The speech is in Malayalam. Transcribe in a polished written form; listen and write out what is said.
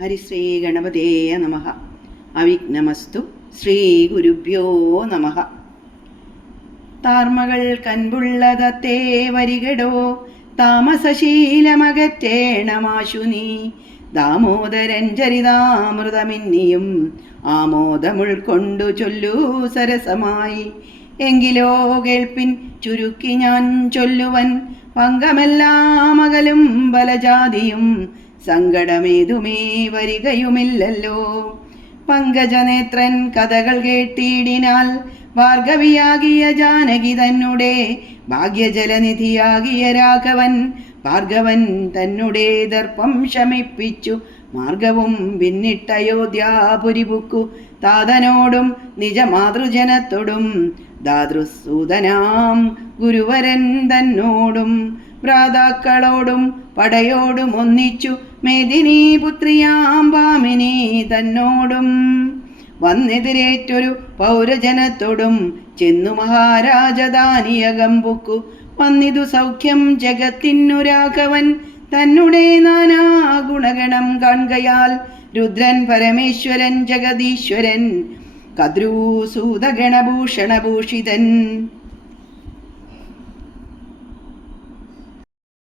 ഹരിശ്രീ ഗണപതേ നമഃ. അവിഘ്നമസ്തു. ശ്രീ ഗുരുഭ്യോ നമഃ. താർമകൾ കൻപുള്ളതത്തേ വരികടോ താമസശീലമകറ്റേണമാശു നീ. ദാമോദരൻ ചരിതാമൃതമിന്നിയും ആമോദമുൾക്കൊണ്ടു ചൊല്ലൂ സരസമായി. എങ്കിലോ കേൾപ്പിൻ ചുരുക്കി ഞാൻ ചൊല്ലുവൻ പങ്കമെല്ലാം അകലും ബലജാതിയും സങ്കടമേതുമേ വരികയുമില്ലല്ലോ. പങ്കജനേത്രൻ കഥകൾ കേട്ടിടിനാൽ ഭാർഗവിയാകിയ ജാനകി തന്നെ ഭാഗ്യജലനിധിയാകിയ രാഘവൻ ഭാർഗവൻ തന്നെ ദർപ്പം ശമിപ്പിച്ചു മാർഗവും പിന്നിട്ടയോധ്യാപുരിപുക്കു താതനോടും നിജമാതൃജനത്തോടും ദാതൃസൂതനാം ഗുരുവരൻ തന്നോടും ഭ്രാതാക്കളോടും പടയോടും ഒന്നിച്ചു മേദിനി പുത്രിയാം ഭാമിനി തന്നോടും വന്നെതിരേറ്റൊരു പൗരജനത്തോടും ചെന്നു മഹാരാജധാനിയകം പൊക്കു വന്നിതു സൗഖ്യം ജഗത്തിനു രാഘവൻ തന്നെ നാനാ ഗുണഗണം കാൺകയാൽ രുദ്രൻ പരമേശ്വരൻ ജഗദീശ്വരൻ കദ്രൂസൂതഗണഭൂഷണഭൂഷിതൻ